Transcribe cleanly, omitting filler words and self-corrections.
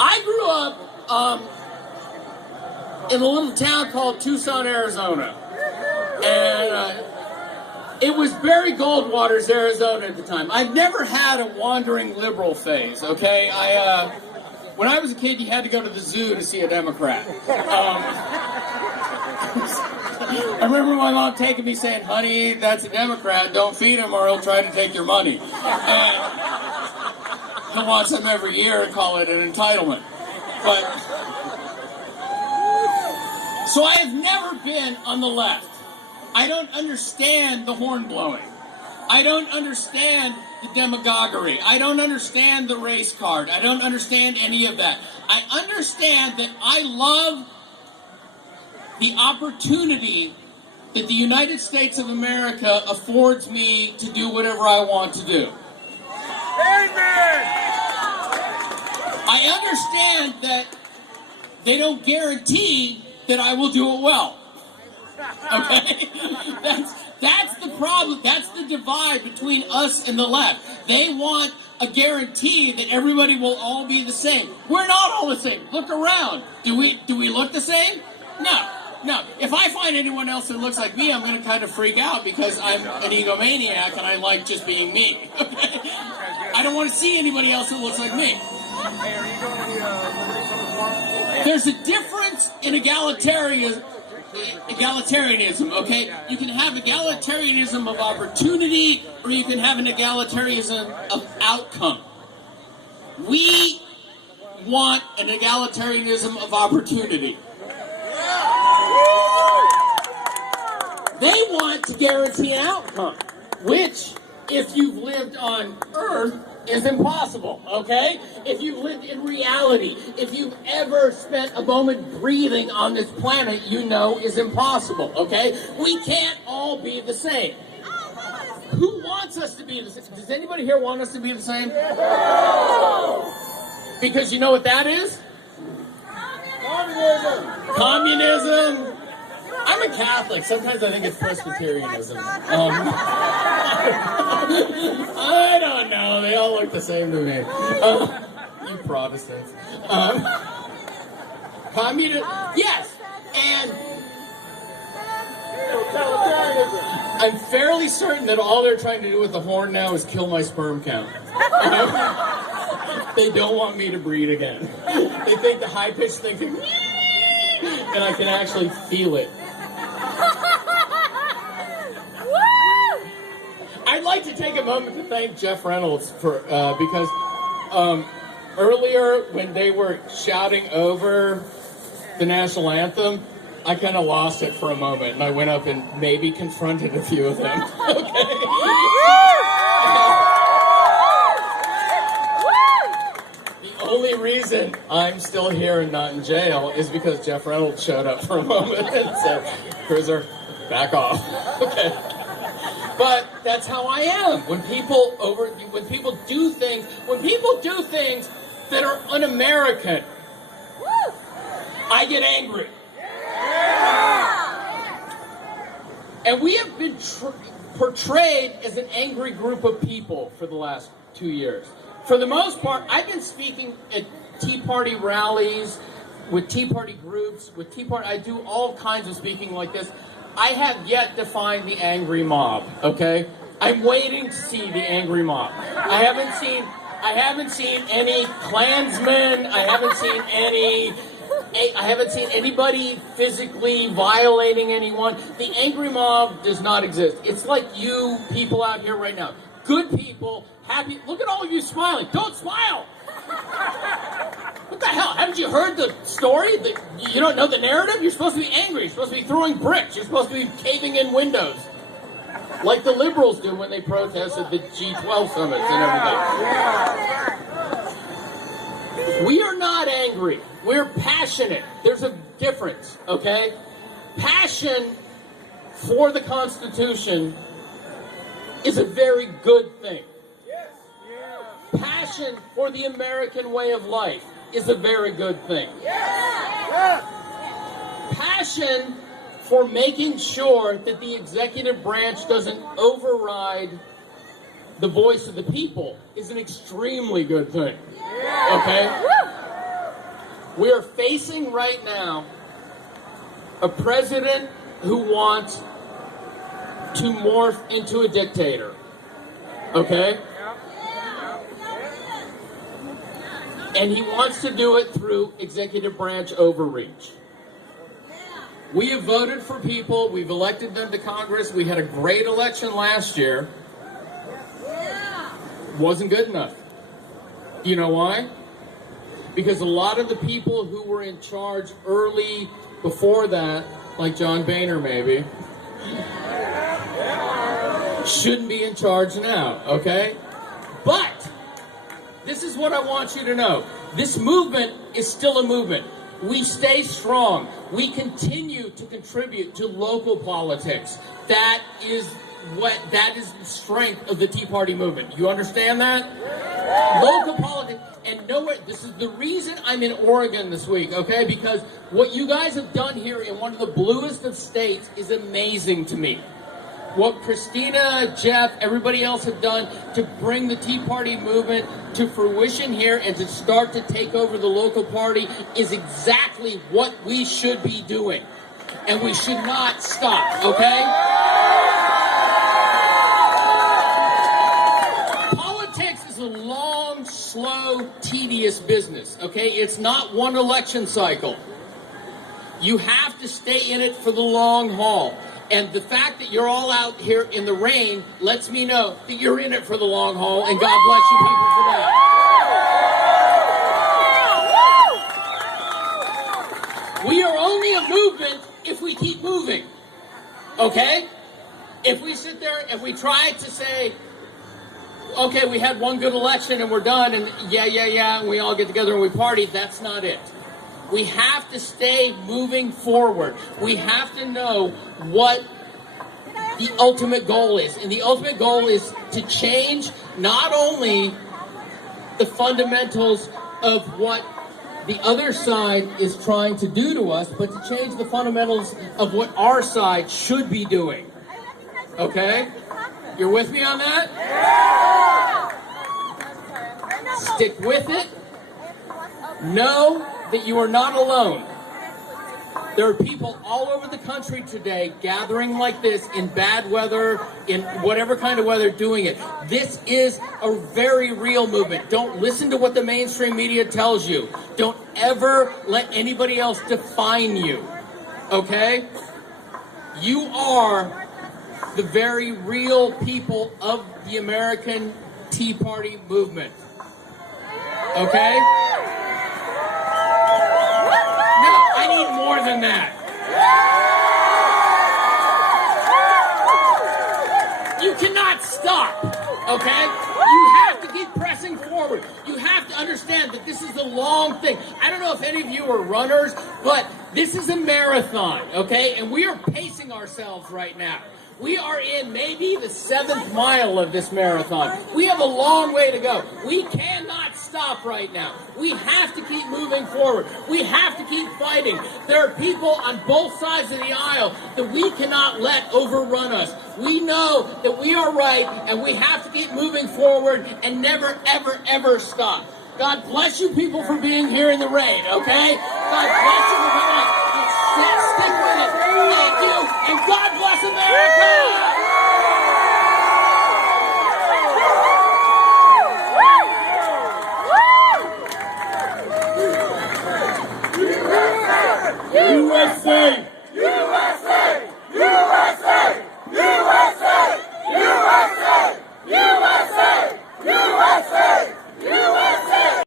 I grew up in a little town called Tucson, Arizona, and it was Barry Goldwater's Arizona at the time. I've never had a wandering liberal phase, okay? When I was a kid, you had to go to the zoo to see a Democrat. I remember my mom taking me saying, honey, that's a Democrat, don't feed him or he'll try to take your money. And he'll watch them every year and call it an entitlement. But, so I have never been on the left. I don't understand the horn blowing. I don't understand the demagoguery. I don't understand the race card. I don't understand any of that. I understand that I love the opportunity that the United States of America affords me to do whatever I want to do. Amen. I understand that they don't guarantee that I will do it well. Okay? That's the problem. That's the divide between us and the left. They want a guarantee that everybody will all be the same. We're not all the same. Look around. Do we look the same? No. If I find anyone else that looks like me, I'm going to kind of freak out because I'm an egomaniac and I like just being me. Okay? I don't want to see anybody else that looks like me. Hey, are you going to the There's a difference in egalitarianism, okay? You can have egalitarianism of opportunity, or you can have an egalitarianism of outcome. We want an egalitarianism of opportunity. They want to guarantee an outcome, which, if you've lived on Earth, is impossible, okay? If you've lived in reality, if you've ever spent a moment breathing on this planet, you know is impossible, okay? We can't all be the same. Who wants us to be the same? Does anybody here want us to be the same? Because you know what that is? Communism. I'm a Catholic. Sometimes I think it's Presbyterianism. I don't know. They all look the same to me. You Protestants. Communism. Yes. And I'm fairly certain that all they're trying to do with the horn now is kill my sperm count. They don't want me to breed again. They think the high-pitched thing can... and I can actually feel it. I'd like to take a moment to thank Jeff Reynolds for because earlier when they were shouting over the national anthem, I kind of lost it for a moment, and I went up and maybe confronted a few of them. Okay. The only reason I'm still here and not in jail is because Jeff Reynolds showed up for a moment and said, Kruiser, back off. Okay. But that's how I am. When people do things that are un-American, I get angry. And we have been portrayed as an angry group of people for the last 2 years. For the most part, I've been speaking at Tea Party rallies, with Tea Party groups, with Tea Party. I do all kinds of speaking like this. I have yet to find the angry mob, okay? I'm waiting to see the angry mob. I haven't seen any Klansmen. I haven't seen anybody physically violating anyone. The angry mob does not exist. It's like you people out here right now. Good people, happy. Look at all of you smiling. Don't smile. What the hell? Haven't you heard the story? You don't know the narrative? You're supposed to be angry. You're supposed to be throwing bricks. You're supposed to be caving in windows. Like the liberals do when they protest at the G12 summits and everything. We are not angry. We're passionate. There's a difference, okay? Passion for the Constitution is a very good thing. Passion for the American way of life is a very good thing. Passion for making sure that the executive branch doesn't override the voice of the people is an extremely good thing. Okay? We are facing right now a president who wants to morph into a dictator. Okay? And he wants to do it through executive branch overreach. We have voted for people. We've elected them to Congress. We had a great election last year. Wasn't good enough. You know why? Because a lot of the people who were in charge early before that, like John Boehner maybe, shouldn't be in charge now, okay? But this is what I want you to know. This movement is still a movement. We stay strong. We continue to contribute to local politics. That is the strength of the Tea Party movement. You understand that? Local politics. And nowhere, this is the reason I'm in Oregon this week, okay? Because what you guys have done here in one of the bluest of states is amazing to me. What Christina, Jeff, everybody else have done to bring the Tea Party movement to fruition here and to start to take over the local party is exactly what we should be doing. And we should not stop, okay? Politics is a long, slow, tedious business, okay? It's not one election cycle. You have to stay in it for the long haul. And the fact that you're all out here in the rain lets me know that you're in it for the long haul, and God bless you people for that. We are only a movement if we keep moving, okay? If we sit there and we try to say, okay, we had one good election and we're done, and yeah, and we all get together and we party, that's not it. We have to stay moving forward. We have to know what the ultimate goal is. And the ultimate goal is to change not only the fundamentals of what the other side is trying to do to us, but to change the fundamentals of what our side should be doing. Okay? You're with me on that? Stick with it. Know that you are not alone. There are people all over the country today gathering like this in bad weather, in whatever kind of weather, doing it. This is a very real movement. Don't listen to what the mainstream media tells you. Don't ever let anybody else define you. Okay? You are the very real people of the American Tea Party movement. Okay? I need more than that. You cannot stop, okay? You have to keep pressing forward. You have to understand that this is a long thing. I don't know if any of you are runners, but this is a marathon, okay? And we are pacing ourselves right now. We are in maybe the 7th mile of this marathon. We have a long way to go. We cannot stop right now. We have to keep moving forward. We have to keep fighting. There are people on both sides of the aisle that we cannot let overrun us. We know that we are right, and we have to keep moving forward and never, ever, ever stop. God bless you people for being here in the rain, okay? God bless you for being like, stick with it. Thank you, and God bless America! USA!